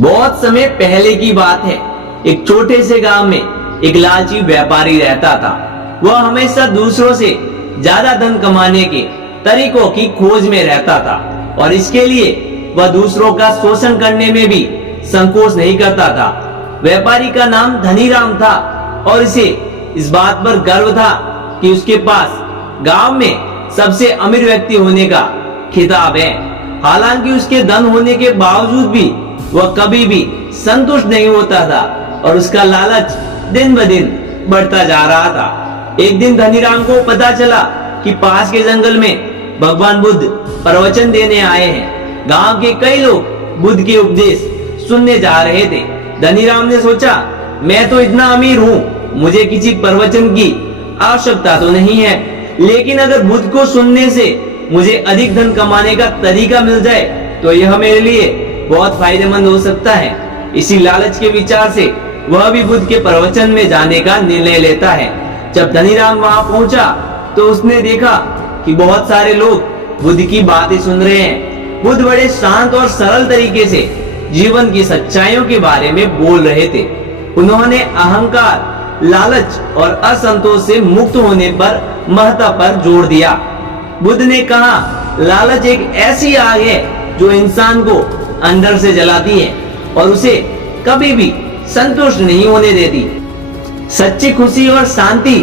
बहुत समय पहले की बात है। एक छोटे से गांव में एक लालची व्यापारी रहता था। वह हमेशा दूसरों से ज्यादा धन कमाने के तरीकों की खोज में रहता था और इसके लिए वह दूसरों का शोषण करने में भी संकोच नहीं करता था। व्यापारी का नाम धनीराम था और इसे इस बात पर गर्व था कि उसके पास गांव में सबसे अमीर व्यक्ति होने का खिताब है। हालांकि उसके धन होने के बावजूद भी वह कभी भी संतुष्ट नहीं होता था और उसका लालच दिन ब दिन बढ़ता जा रहा था। एक दिन धनीराम को पता चला कि पास के जंगल में भगवान बुद्ध प्रवचन देने आए हैं। गांव के कई लोग बुद्ध के उपदेश सुनने जा रहे थे। धनीराम ने सोचा, मैं तो इतना अमीर हूँ, मुझे किसी प्रवचन की आवश्यकता तो नहीं है, लेकिन अगर बुद्ध को सुनने से मुझे अधिक धन कमाने का तरीका मिल जाए तो यह मेरे लिए बहुत फायदेमंद हो सकता है। इसी लालच के विचार से वह भी बुद्ध के प्रवचन में जाने का निर्णय लेता है। जब धनीराम वहां पहुंचा तो उसने देखा कि बहुत सारे लोग बुद्ध की बातें सुन रहे हैं। बुद्ध बड़े शांत और सरल तरीके से जीवन की सच्चाइयों के बारे में बोल रहे थे। उन्होंने अहंकार, लालच और असंतोष से मुक्त होने पर महत्व पर जोर दिया। बुद्ध ने कहा, लालच एक ऐसी आग है जो इंसान को अंदर से जलाती है और उसे कभी भी संतुष्ट नहीं होने देती। सच्ची खुशी और शांति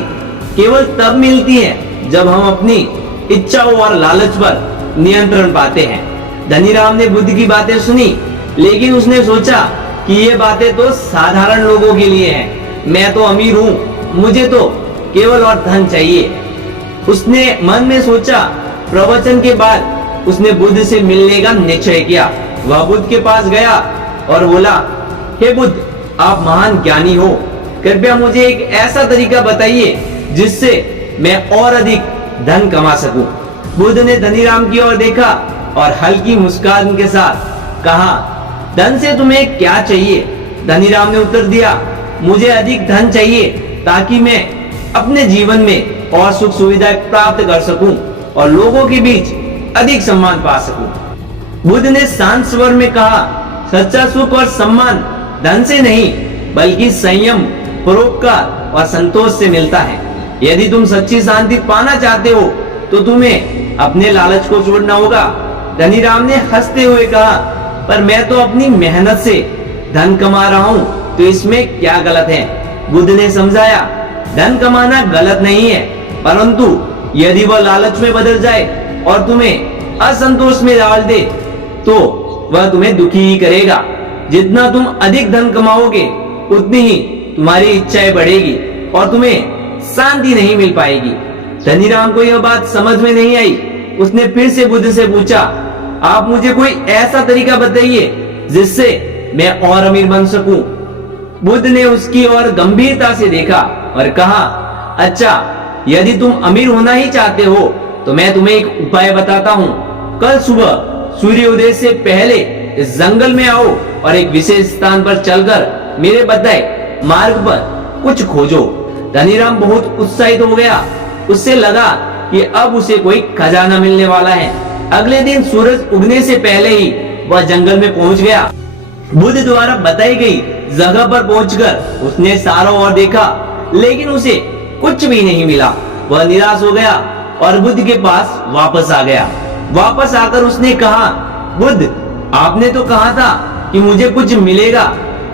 केवल तब मिलती है जब हम अपनी इच्छाओं और लालच पर नियंत्रण पाते हैं। धनीराम ने बुद्ध की बातें सुनी, लेकिन उसने सोचा कि ये बातें तो साधारण लोगों के लिए हैं। मैं तो अमीर हूँ, मुझे तो केवल और धन चाहिए। उसने मन में सोचा। प्रवचन के बाद उसने बुद्ध से मिलने का निश्चय किया। वह बुद्ध के पास गया और बोला, हे बुद्ध, आप महान ज्ञानी हो, कृपया मुझे एक ऐसा तरीका बताइए जिससे मैं और अधिक धन कमा सकूं। बुद्ध ने धनीराम की ओर देखा और हल्की मुस्कान के साथ कहा, धन से तुम्हें क्या चाहिए? धनीराम ने उत्तर दिया, मुझे अधिक धन चाहिए ताकि मैं अपने जीवन में और सुख सुविधा प्राप्त कर सकूं और लोगों के बीच अधिक सम्मान पा सकूं। बुद्ध ने शांत स्वर में कहा, सच्चा सुख और सम्मान धन से नहीं बल्कि संयम, परोपकार और संतोष से मिलता है। यदि तुम सच्ची शांति पाना चाहते हो तो तुम्हें अपने लालच को छोड़ना होगा। धनीराम ने हंसते हुए कहा, पर मैं तो अपनी मेहनत से धन कमा रहा हूँ, तो इसमें क्या गलत है? बुद्ध ने समझाया, धन कमाना गलत नहीं है, परंतु यदि वह लालच में बदल जाए और तुम्हें असंतोष में डाल दे तो वह तुम्हें दुखी ही करेगा। जितना तुम अधिक धन कमाओगे उतनी ही तुम्हारी इच्छाएं बढ़ेगी और तुम्हें शांति नहीं मिल पाएगी। धनीराम को यह बात समझ में नहीं आई। उसने फिर से बुद्ध से पूछा, आप मुझे कोई ऐसा तरीका बताइए जिससे मैं और अमीर बन सकूं। बुद्ध ने उसकी ओर गंभीरता से देखा और कहा, अच्छा, यदि तुम अमीर होना ही चाहते हो तो मैं तुम्हें एक उपाय बताता हूँ। कल सुबह सूर्योदय से पहले इस जंगल में आओ और एक विशेष स्थान पर चलकर मेरे बताए मार्ग पर कुछ खोजो। धनीराम बहुत उत्साहित हो गया। उससे लगा कि अब उसे कोई खजाना मिलने वाला है। अगले दिन सूरज उगने से पहले ही वह जंगल में पहुंच गया। बुद्ध द्वारा बताई गई जगह पर पहुंचकर उसने चारों ओर देखा, लेकिन उसे कुछ भी नहीं मिला। वह निराश हो गया और बुद्ध के पास वापस आ गया। वापस आकर उसने कहा, बुद्ध, आपने तो कहा था कि मुझे कुछ मिलेगा,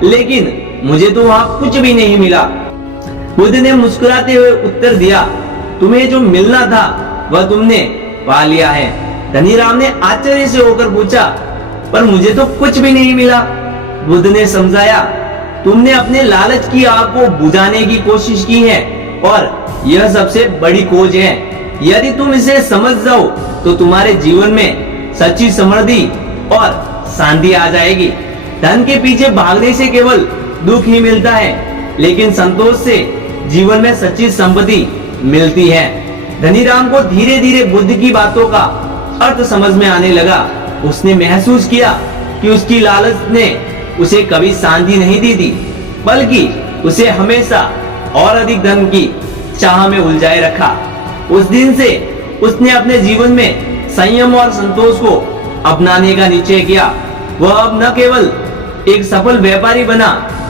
लेकिन मुझे तो वहाँ कुछ भी नहीं मिला। बुद्ध ने मुस्कुराते हुए उत्तर दिया, तुम्हें जो मिलना था वह तुमने पा लिया है। धनीराम ने आश्चर्य से होकर पूछा, पर मुझे तो कुछ भी नहीं मिला। बुद्ध ने समझाया, तुमने अपने लालच की आग को बुझाने की कोशिश की है और यह सबसे बड़ी खोज है। यदि तुम इसे समझ जाओ तो तुम्हारे जीवन में सच्ची समृद्धि और शांति आ जाएगी। धन के पीछे भागने से केवल दुख ही मिलता है, लेकिन संतोष से जीवन में सच्ची संपत्ति मिलती है। धनीराम को धीरे धीरे बुद्ध की बातों का अर्थ समझ में आने लगा। उसने महसूस किया कि उसकी लालच ने उसे कभी शांति नहीं दी थी, बल्कि उसे हमेशा और अधिक धन की चाह में उलझाए रखा। उस दिन से उसने अपने जीवन में संयम और संतोष को अपनाने का निश्चय किया। वह अब न केवल एक सफल व्यापारी बना,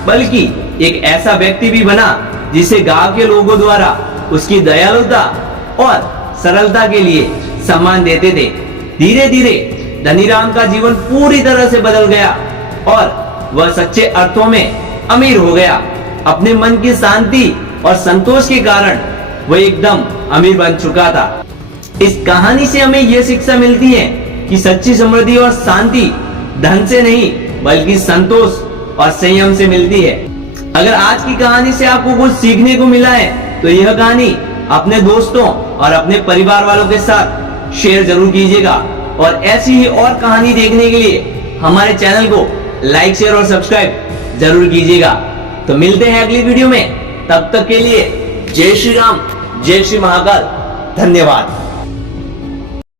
बल्कि एक ऐसा व्यक्ति भी बना जिसे गांव के लोगों द्वारा उसकी दयालुता और सरलता के लिए सम्मान देते थे। धीरे धीरे धनीराम का जीवन पूरी तरह से बदल गया और वह सच्चे अर्थों में अमीर हो गया। अपने मन की शांति और संतोष के कारण वह एकदम अमीर बन चुका था। इस कहानी से हमें यह शिक्षा मिलती है कि सच्ची समृद्धि और शांति धन से नहीं बल्कि संतोष और संयम से मिलती है। अगर आज की कहानी से आपको कुछ सीखने को मिला है तो यह कहानी अपने दोस्तों और अपने परिवार वालों के साथ शेयर जरूर कीजिएगा और ऐसी ही और कहानी देखने के लिए हमारे चैनल को लाइक, शेयर और सब्सक्राइब जरूर कीजिएगा। तो मिलते हैं अगली वीडियो में, तब तक के लिए जय श्री राम, जय श्री महाकाल, धन्यवाद।